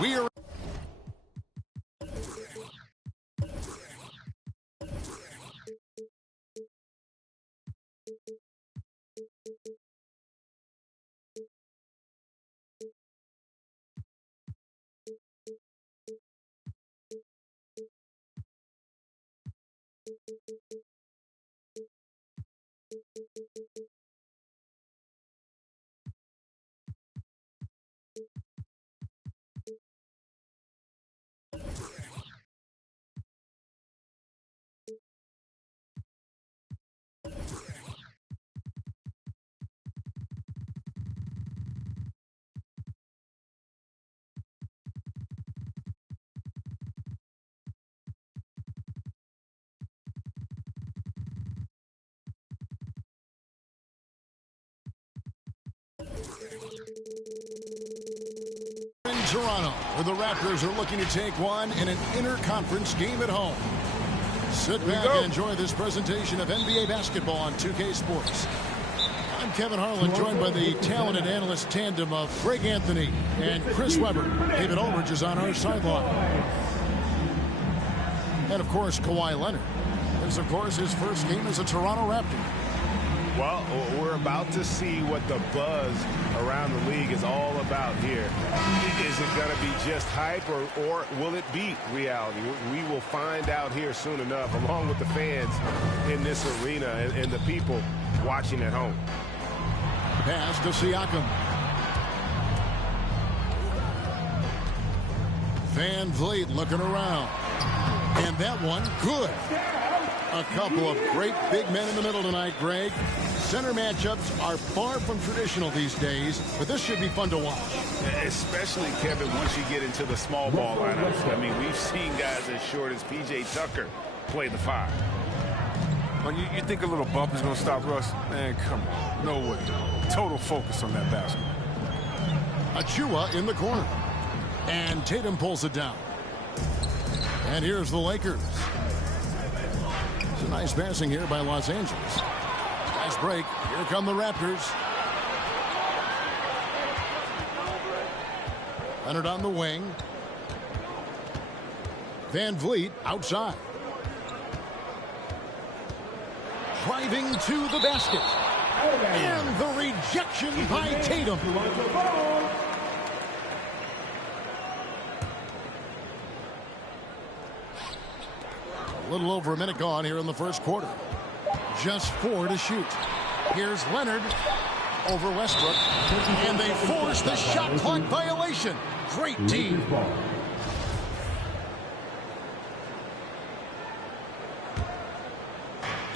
We are in Toronto, where the Raptors are looking to take one in an interconference game at home. Sit back and enjoy this presentation of NBA basketball on 2K Sports. I'm Kevin Harlan, joined by the talented analyst tandem of Greg Anthony and Chris Webber. David Ulrich is on our sideline. And, of course, Kawhi Leonard. This, of course, his first game as a Toronto Raptor. Well, we're about to see what the buzz around the league is all about here. Is it going to be just hype, or will it be reality? We will find out here soon enough, along with the fans in this arena and the people watching at home. Pass to Siakam. Van Vliet looking around. And that one, good. A couple of great big men in the middle tonight, Greg. Center matchups are far from traditional these days, but this should be fun to watch. Especially, Kevin, once you get into the small ball lineups. I mean, we've seen guys as short as P.J. Tucker play the 5. Well, you think a little bump is going to stop Russ? Man, come on. No way. Total focus on that basket. Achua in the corner. And Tatum pulls it down. And here's the Lakers. It's a nice passing here by Los Angeles. Nice break. Here come the Raptors. Leonard on the wing. Van Vliet outside. Driving to the basket. And the rejection by Tatum. A little over a minute gone here in the first quarter. Just 4 to shoot. Here's Leonard over Westbrook. And they force the shot clock violation. Great team.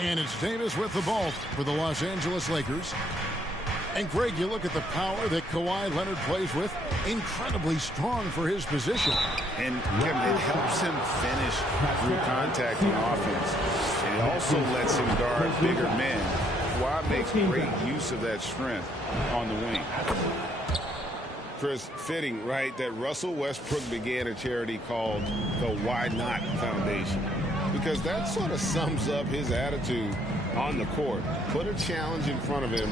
And it's Davis with the ball for the Los Angeles Lakers. And Greg, you look at the power that Kawhi Leonard plays with, incredibly strong for his position. And Kevin, it helps him finish through contact on offense. And it also lets him guard bigger men. Kawhi makes great use of that strength on the wing. Chris, fitting, right, that Russell Westbrook began a charity called the Why Not Foundation. Because that sort of sums up his attitude on the court. Put a challenge in front of him,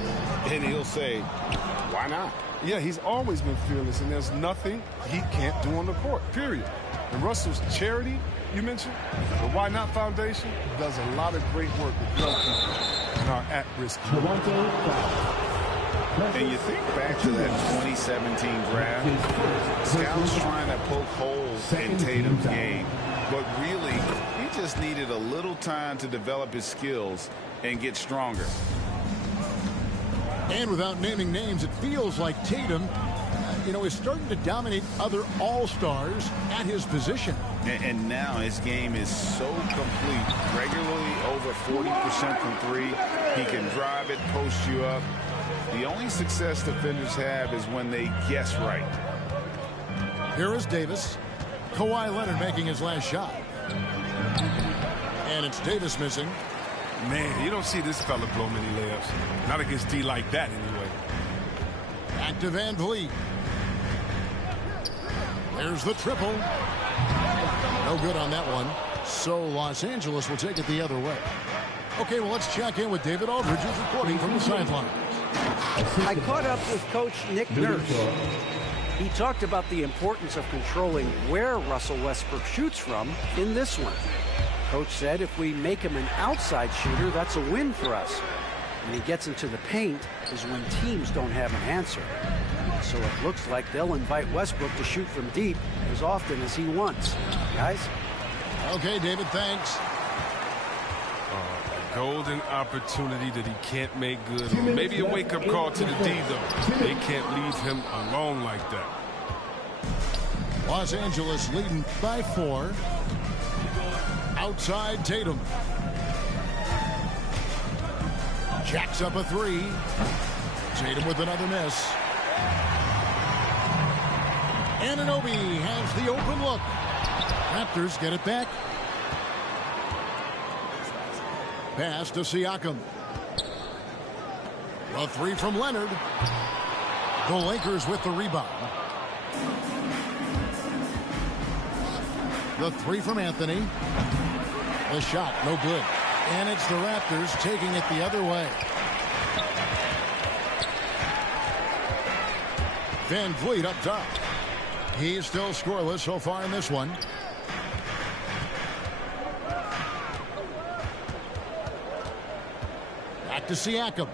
and he'll say, why not? Yeah, he's always been fearless, and there's nothing he can't do on the court, period. And Russell's charity, you mentioned, the Why Not Foundation, does a lot of great work with young people in our at-risk community. And you think back to that 2017 draft, scouts trying to poke holes in Tatum's game, but really, he just needed a little time to develop his skills and get stronger. And without naming names, it feels like Tatum, is starting to dominate other all-stars at his position. And now his game is so complete, regularly over 40% from three. He can drive it, post you up. The only success defenders have is when they guess right. Here is Davis. Kawhi Leonard making his last shot. And it's Davis missing. Man, you don't see this fella blow many layups. Not against D like that, anyway. Back to Van Vliet. There's the triple. No good on that one. So Los Angeles will take it the other way. Okay, well, let's check in with David Aldridge, who's reporting from the sideline. I caught up with Coach Nick Nurse. He talked about the importance of controlling where Russell Westbrook shoots from in this one. Coach said if we make him an outside shooter, that's a win for us. When he gets into the paint is when teams don't have an answer. So it looks like they'll invite Westbrook to shoot from deep as often as he wants. Guys? Okay, David, thanks. Golden opportunity that he can't make good on. Maybe a wake-up call to the D, though. They can't leave him alone like that. Los Angeles leading by 4. Outside Tatum. Jacks up a 3. Tatum with another miss. Anunoby has the open look. Raptors get it back. Pass to Siakam. A 3 from Leonard. The Lakers with the rebound. The 3 from Anthony. The shot, no good. And it's the Raptors taking it the other way. Van Vliet up top. He's still scoreless so far in this one. Back to Siakam.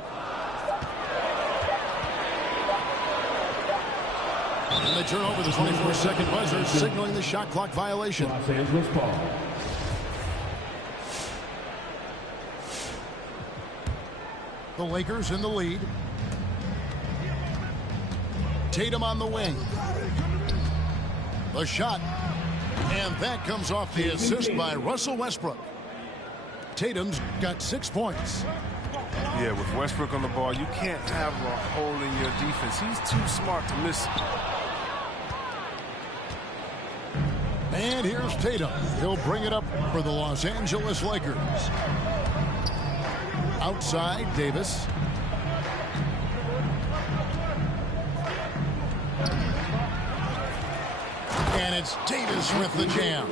And they turn over the 24-second buzzer, signaling the shot clock violation. Los Angeles ball. The Lakers in the lead. Tatum on the wing. The shot. And that comes off the assist by Russell Westbrook. Tatum's got 6 points. Yeah, with Westbrook on the ball, you can't have a hole in your defense. He's too smart to miss it. And here's Tatum. He'll bring it up for the Los Angeles Lakers. Outside, Davis. And it's Davis with the jam.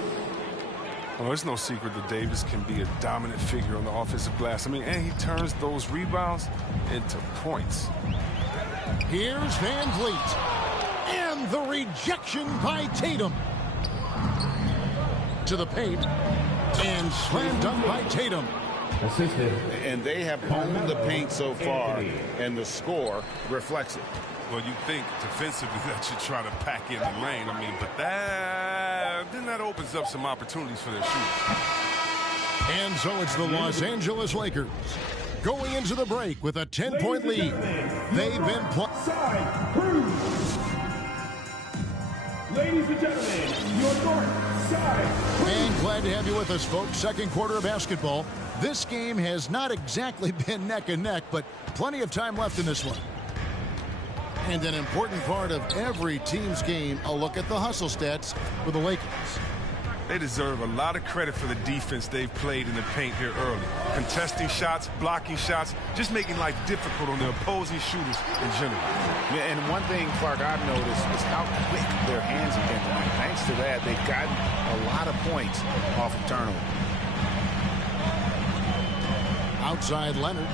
Well, it's no secret that Davis can be a dominant figure on the offensive glass. I mean, and he turns those rebounds into points. Here's Van Vliet. And the rejection by Tatum. To the paint. And slam dunk by Tatum. Assisted. And they have owned the paint so far, and the score reflects it. Well, you think defensively that you try to pack in the lane. I mean, but then that opens up some opportunities for their shooting. And so it's the Los Angeles Lakers going into the break with a 10-point lead. They've been Ladies and gentlemen, your north side. And glad to have you with us, folks. Second quarter of basketball. This game has not exactly been neck and neck, but plenty of time left in this one. And an important part of every team's game, a look at the hustle stats for the Lakers. They deserve a lot of credit for the defense they've played in the paint here early. Contesting shots, blocking shots, just making life difficult on the opposing shooters in general. Yeah, and one thing, Clark, I've noticed is how quick their hands have been tonight. Thanks to that, they've gotten a lot of points off of turnover. Outside Leonard.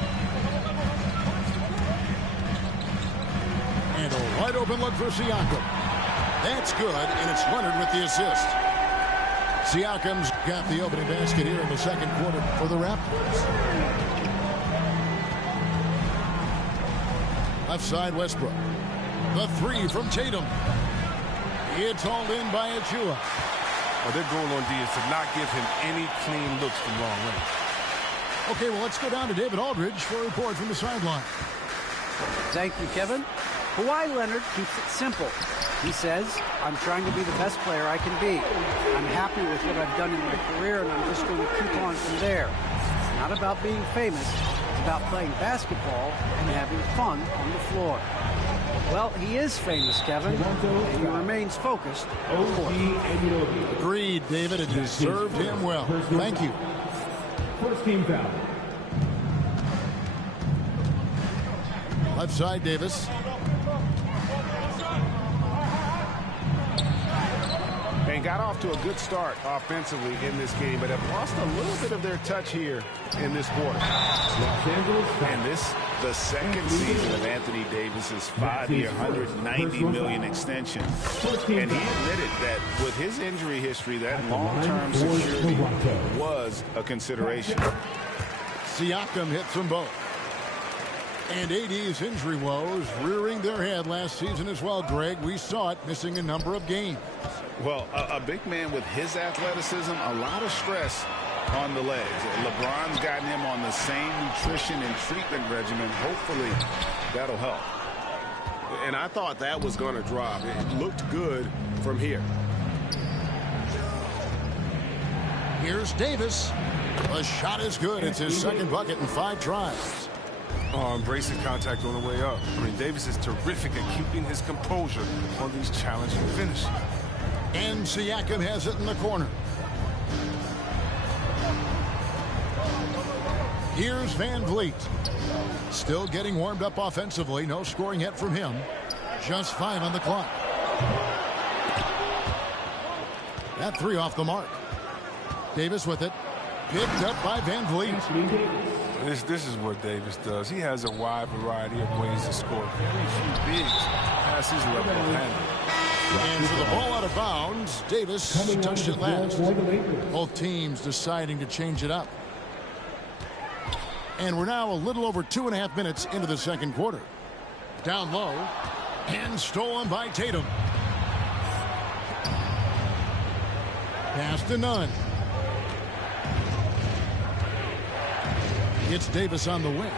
And a wide open look for Siakam. That's good, and it's Leonard with the assist. Siakam's got the opening basket here in the second quarter for the Raptors. Left side Westbrook. The three from Tatum. It's hauled in by Achua. Well, their goal on D is to not give him any clean looks from long range. Okay, well, let's go down to David Aldridge for a report from the sideline. Thank you, Kevin. Kawhi Leonard keeps it simple. He says, I'm trying to be the best player I can be. I'm happy with what I've done in my career, and I'm just going to keep on from there. It's not about being famous. It's about playing basketball and having fun on the floor. Well, he is famous, Kevin, and he remains focused. Agreed, David. It has served him well. Thank you. First team foul. Left side, Davis. And got off to a good start offensively in this game, but have lost a little bit of their touch here in this quarter. And this, the second season of Anthony Davis's 5-year, $190 million extension. And he admitted that with his injury history, that long-term security was a consideration. Siakam hits them both. And AD's injury woes rearing their head last season as well, Greg. We saw it, missing a number of games. Well, a big man with his athleticism, a lot of stress on the legs. LeBron's gotten him on the same nutrition and treatment regimen. Hopefully, that'll help. And I thought that was going to drop. It looked good from here. Here's Davis. The shot is good. It's his second bucket in 5 tries. Embracing contact on the way up. I mean, Davis is terrific at keeping his composure on these challenging finishes. And Siakam has it in the corner. Here's Van Vliet. Still getting warmed up offensively. No scoring yet from him. Just 5 on the clock. That 3 off the mark. Davis with it. Picked up by Van Vliet. This is what Davis does. He has a wide variety of ways to score. Very few bigs past his level of handling. And for the ball out of bounds, Davis touched it last. Both teams deciding to change it up. And we're now a little over 2.5 minutes into the second quarter. Down low and stolen by Tatum. Pass to Nunn. It's Davis on the wing.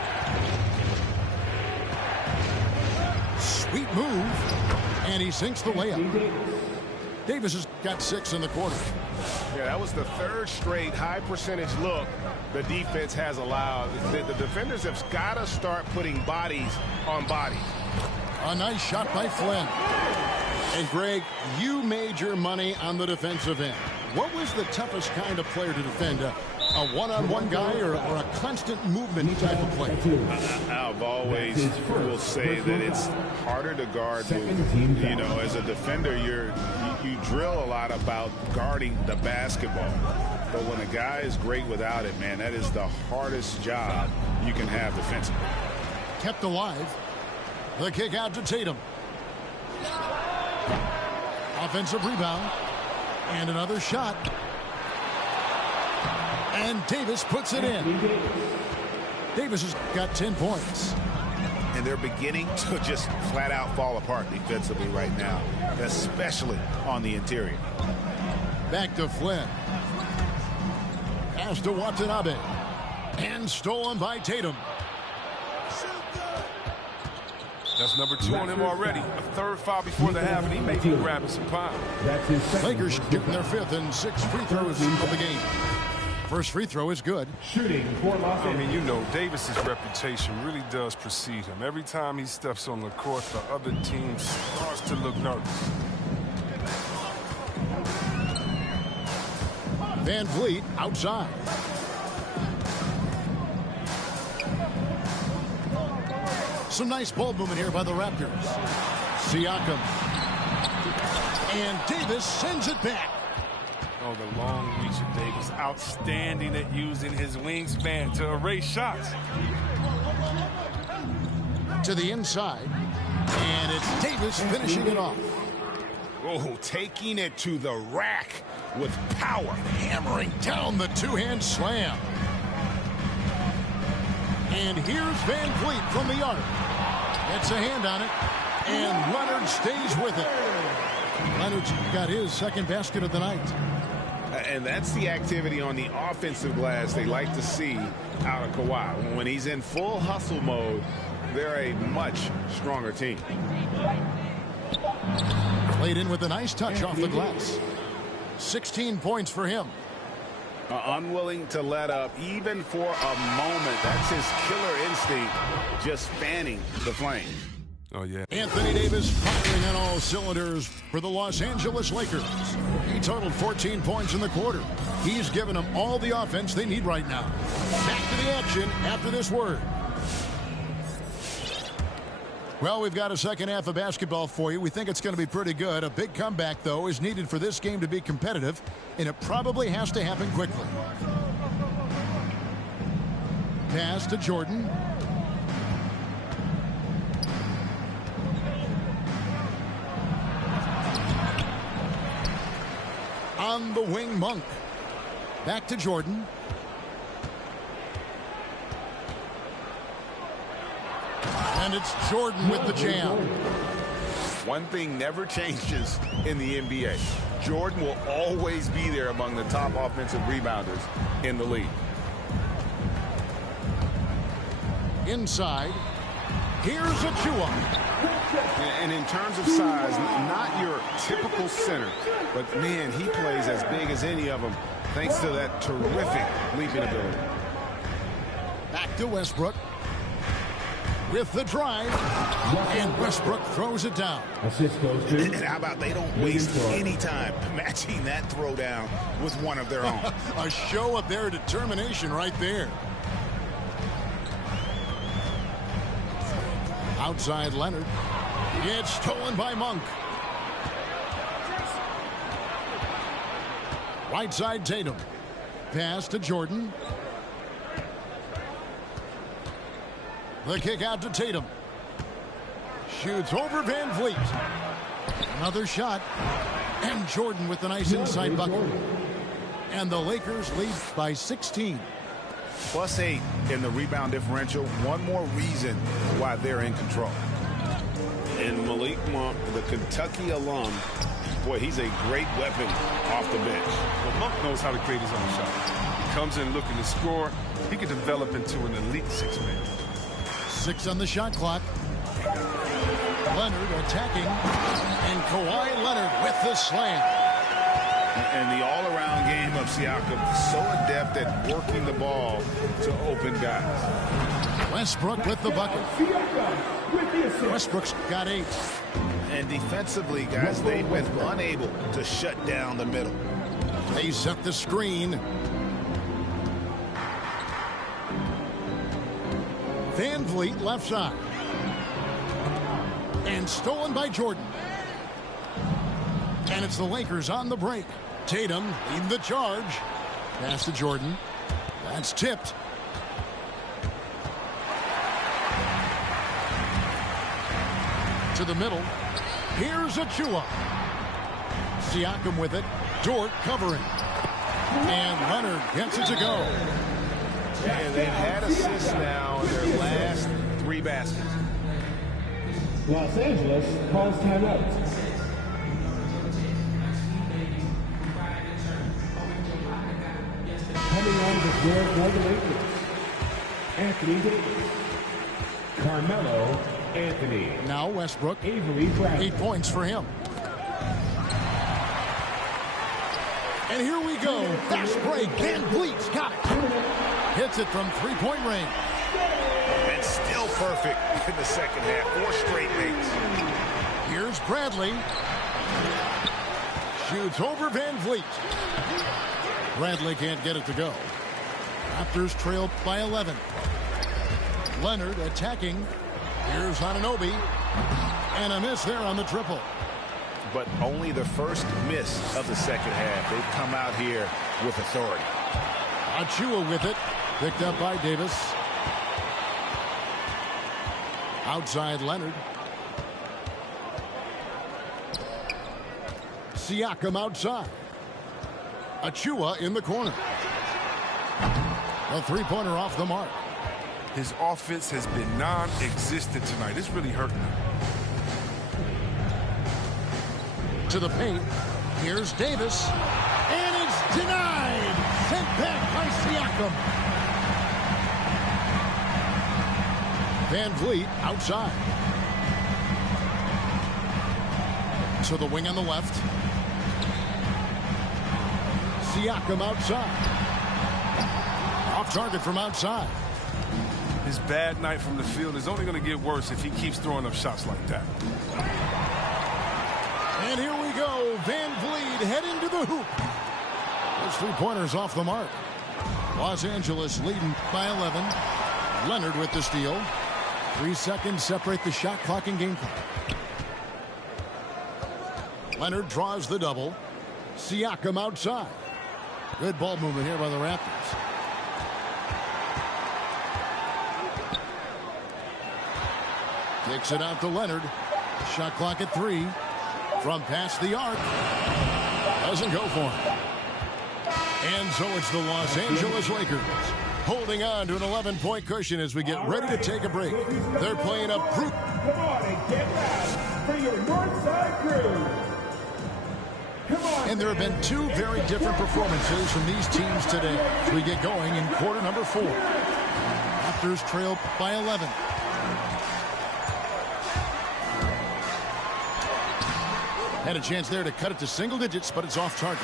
Sweet move. And he sinks the layup. Davis has got 6 in the quarter. Yeah, that was the 3rd straight high percentage look the defense has allowed. The defenders have got to start putting bodies on bodies. A nice shot by Flynn. And Greg, you made your money on the defensive end. What was the toughest kind of player to defend? A one-on-one guy or a constant movement type of play? I've always will say that it's harder to guard movement. You know, as a defender, you drill a lot about guarding the basketball. But when a guy is great without it, man, that is the hardest job you can have defensively. Kept alive. The kick out to Tatum. Offensive rebound. And another shot. And Davis puts it in. Davis has got 10 points. And they're beginning to just flat out fall apart defensively right now, especially on the interior. Back to Flynn. Pass to Watanabe. And stolen by Tatum. That's number 2 on him already. A 3rd foul before the half, and he may be grabbing some power. Lakers shooting their 5th and 6th free throws of the game. First free throw is good. Shooting for Los Angeles. I mean, you know, Davis's reputation really does precede him. Every time he steps on the court, the other team starts to look nervous. Van Vliet outside. Some nice ball movement here by the Raptors. Siakam. And Davis sends it back. Oh, the long reach of Davis. Outstanding at using his wingspan to erase shots. To the inside. And it's Davis finishing it off. Oh, taking it to the rack with power. Hammering down the two-hand slam. And here's Van Vliet from the arc. Gets a hand on it. And Leonard stays with it. Leonard's got his second basket of the night. And that's the activity on the offensive glass they like to see out of Kawhi. When he's in full hustle mode, they're a much stronger team. Played in with a nice touch off the glass. 16 points for him. Unwilling to let up even for a moment. That's his killer instinct, just fanning the flame. Oh, yeah. Anthony Davis firing on all cylinders for the Los Angeles Lakers. He totaled 14 points in the quarter. He's given them all the offense they need right now. Back to the action after this word. Well, we've got a second half of basketball for you. We think it's going to be pretty good. A big comeback, though, is needed for this game to be competitive, and it probably has to happen quickly. Pass to Jordan. On the wing, Monk. Back to Jordan. And it's Jordan with the jam. One thing never changes in the NBA. Jordan will always be there among the top offensive rebounders in the league. Inside. Here's Achua. And in terms of size, not your typical center, but man, he plays as big as any of them thanks to that terrific leaping ability. Back to Westbrook. With the drive, and Westbrook throws it down. Assist goes to. And how about they don't waste any time matching that throw down with one of their own. A show of their determination right there. Outside Leonard. It's stolen by Monk. Right side Tatum. Pass to Jordan. The kick out to Tatum. Shoots over Van Vliet. Another shot. And Jordan with the nice inside bucket. And the Lakers lead by 16. +8 in the rebound differential. One more reason why they're in control. And Malik Monk, the Kentucky alum, boy, he's a great weapon off the bench. Well, Monk knows how to create his own shot. He comes in looking to score. He can develop into an elite six-man. 6 on the shot clock. Leonard attacking. And Kawhi Leonard with the slam. And the all-around game of Siakam, so adept at working the ball to open guys. Westbrook with the bucket. Westbrook's got 8. And defensively, guys, they've been unable to shut down the middle. They set the screen. Van Vliet left side. And stolen by Jordan. And it's the Lakers on the break. Tatum leading the charge. Pass to Jordan. That's tipped. To the middle. Here's Achua. Siakam with it. Dort covering. And Leonard gets it to go. And they've had assists now in their last 3 baskets. Los Angeles calls timeout. Coming on the floor for the Lakers, Anthony Davis, Carmelo Anthony. Now Westbrook. Avery Bradley. 8 points for him. And here we go. Fast break. Van Vliet's got it. Hits it from three-point range. And still perfect in the second half. 4 straight makes. Here's Bradley. Shoots over Van Vliet. Bradley can't get it to go. Raptors trail by 11. Leonard attacking. Here's Anunoby. And a miss there on the triple. But only the first miss of the second half. They've come out here with authority. Achua with it. Picked up by Davis. Outside Leonard. Siakam outside. Achua in the corner. A three-pointer off the mark. His offense has been non-existent tonight. It's really hurting him. To the paint. Here's Davis. And it's denied. Sent back by Siakam. Van Vliet outside. To the wing on the left. Siakam outside. Off target from outside. His bad night from the field is only going to get worse if he keeps throwing up shots like that. And here we go. Van Vliet heading to the hoop. Those three-pointers off the mark. Los Angeles leading by 11. Leonard with the steal. 3 seconds separate the shot clock and game clock. Leonard draws the double. Siakam outside. Good ball movement here by the Raptors. Kicks it out to Leonard. Shot clock at 3. From past the arc. Doesn't go for him. And so it's the Los Angeles Lakers holding on to an 11-point cushion as we get ready to take a break. They're playing a brute. Come on and get loud for your Northside crew. Come on. And there have been 2 very different performances from these teams today as we get going in quarter number 4. Raptors trail by 11. Had a chance there to cut it to single digits, but it's off target.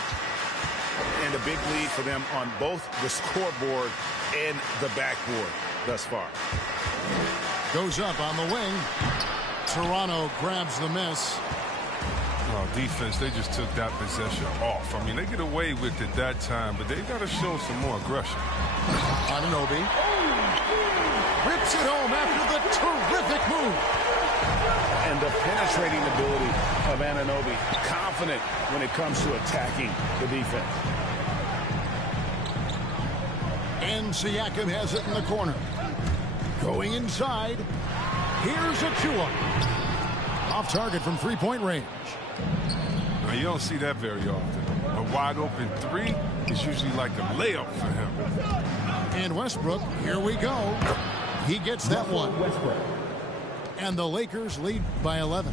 And a big lead for them on both the scoreboard and the backboard thus far. Goes up on the wing. Toronto grabs the miss. Oh, defense, they just took that possession off. I mean, they get away with it that time, but they got to show some more aggression. Anunoby rips it home after the terrific move. And the penetrating ability of Anunoby, confident when it comes to attacking the defense. And Siakam has it in the corner. Going inside. Here's Achua. Off target from three-point range. Now, you don't see that very often. A wide open 3 is usually like a layup for him. And Westbrook, here we go. He gets that one. And the Lakers lead by 11.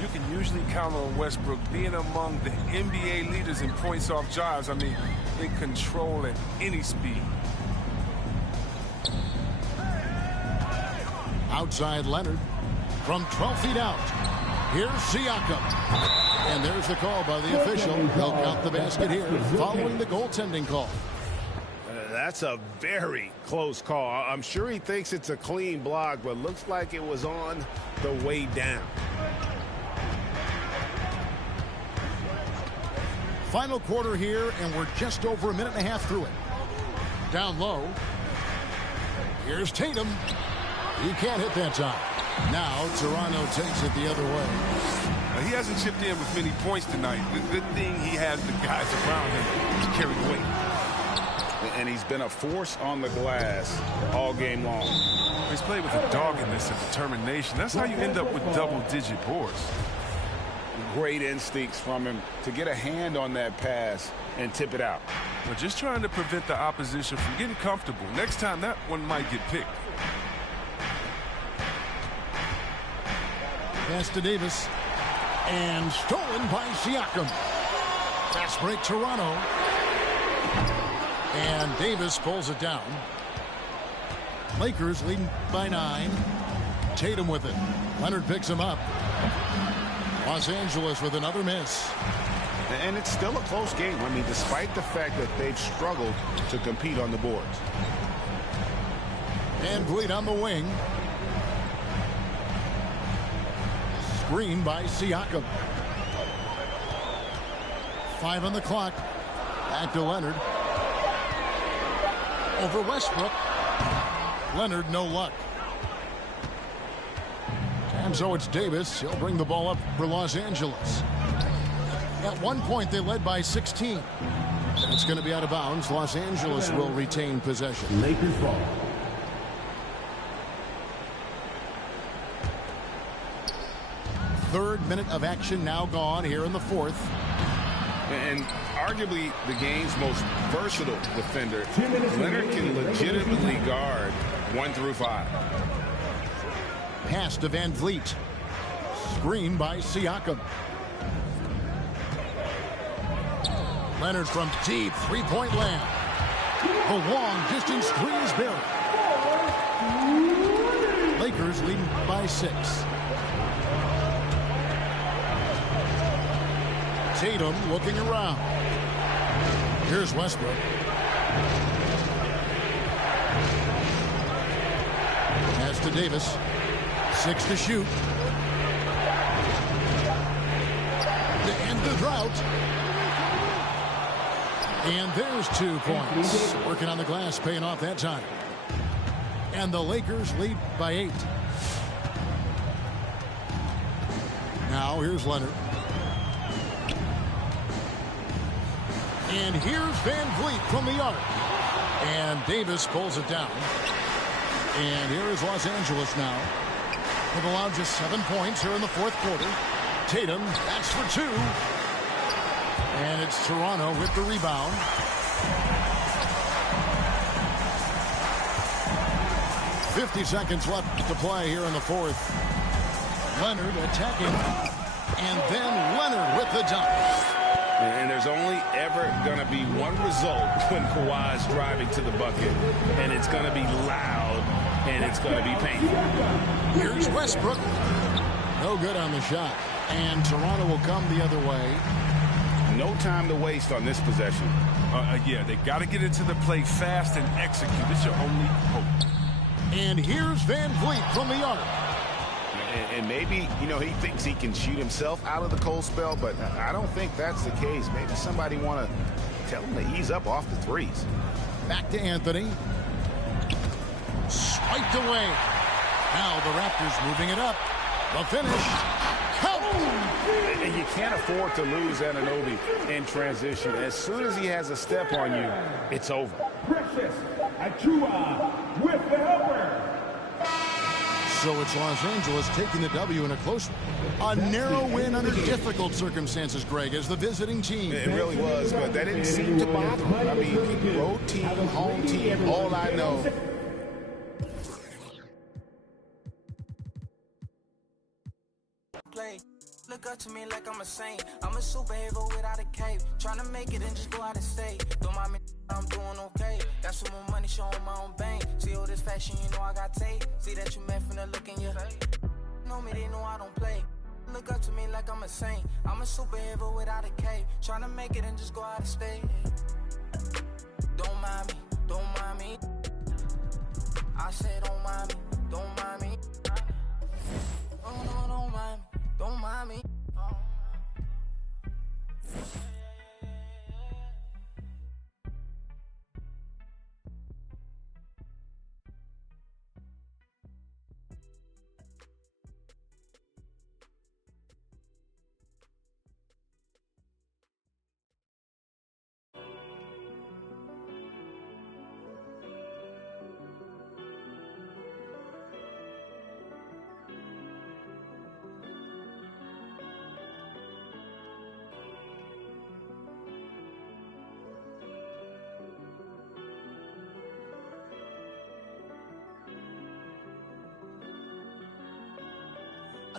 You can usually count on Westbrook being among the NBA leaders in points off drives. I mean, in control at any speed. Outside Leonard from 12 feet out. Here's Siakam. And there's the call by the official. They'll count the basket here following the goaltending call. That's a very close call. I'm sure he thinks it's a clean block, but looks like it was on the way down. Final quarter here, and we're just over a minute and a half through it. Down low. Here's Tatum. He can't hit that time. Now Toronto takes it the other way. Now, he hasn't chipped in with many points tonight. The good thing he has the guys around him to carry the weight. And he's been a force on the glass all game long. He's played with a doggedness and determination. That's how you end up with double-digit boards. Great instincts from him to get a hand on that pass and tip it out. We're just trying to prevent the opposition from getting comfortable. Next time, that one might get picked. Pass to Davis. And stolen by Siakam. Fast break Toronto. And Davis pulls it down. Lakers leading by 9. Tatum with it. Leonard picks him up. Los Angeles with another miss. And it's still a close game. I mean, despite the fact that they've struggled to compete on the boards. Van Vliet on the wing. Screen by Siakam. 5 on the clock. Back to Leonard. Over Westbrook. Leonard, no luck. And so it's Davis. He'll bring the ball up for Los Angeles. At one point, they led by 16. That's going to be out of bounds. Los Angeles will retain possession. Lakers ball. Third minute of action now gone here in the fourth. And arguably the game's most versatile defender. Leonard can legitimately guard 1 through 5. Pass to Van Vliet. Screen by Siakam. Leonard from deep three-point land. The long distance three is buried. Lakers leading by 6. Tatum looking around. Here's Westbrook. Pass to Davis. 6 to shoot. To end the drought. And there's 2 points. Working on the glass, paying off that time. And the Lakers lead by 8. Now here's Leonard. And here's Van Vliet from the arc. And Davis pulls it down. And here is Los Angeles now. They've allowed just 7 points here in the fourth quarter. Tatum, that's for 2. And it's Toronto with the rebound. .50 seconds left to play here in the fourth. Leonard attacking. And then Leonard with the dunk. And there's only ever going to be one result when Kawhi's driving to the bucket. And it's going to be loud, and it's going to be painful. Here's Westbrook. No good on the shot. And Toronto will come the other way. No time to waste on this possession. Yeah, they got to get into the play fast and execute. It's your only hope. And here's Van Vliet from the arc. And maybe, you know, he thinks he can shoot himself out of the cold spell, but I don't think that's the case. Maybe somebody want to tell him to ease up off the threes. Back to Anthony. Swiped away. Now the Raptors moving it up. The finish. Count. And you can't afford to lose Anunoby in transition. As soon as he has a step on you, it's over. Precious Achua with the helper. So it's Los Angeles taking the W in a close one. A narrow win under difficult circumstances, Greg, as the visiting team. It really was, but that didn't seem to bother him. I mean, road team, home team, all I know. Look up to me like I'm a saint. I'm a superhero without a cape. Tryna make it and just go out of state. Don't mind me, I'm doing okay. Got some more money showing my own bank. See all this fashion, you know I got tape. See that you met from the look in your face. Know me, they know I don't play. Look up to me like I'm a saint. I'm a superhero without a cape. Tryna make it and just go out of state. Don't mind me, don't mind me. I say don't mind me, don't mind me. Oh no, don't mind me. Don't mind me.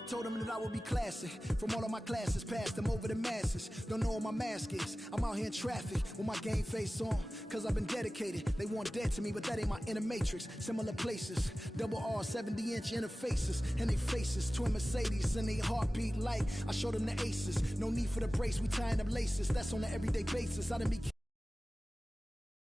told them that I would be classy. From all of my classes, passed them over the masses. Don't know what my mask is. I'm out here in traffic with my game face on. Cause I've been dedicated. They want dead to me, but that ain't my inner matrix. Similar places. Double R, 70-inch interfaces. And they faces. Twin Mercedes and they heartbeat light. I showed them the aces. No need for the brace. We tying up laces. That's on an everyday basis. I done be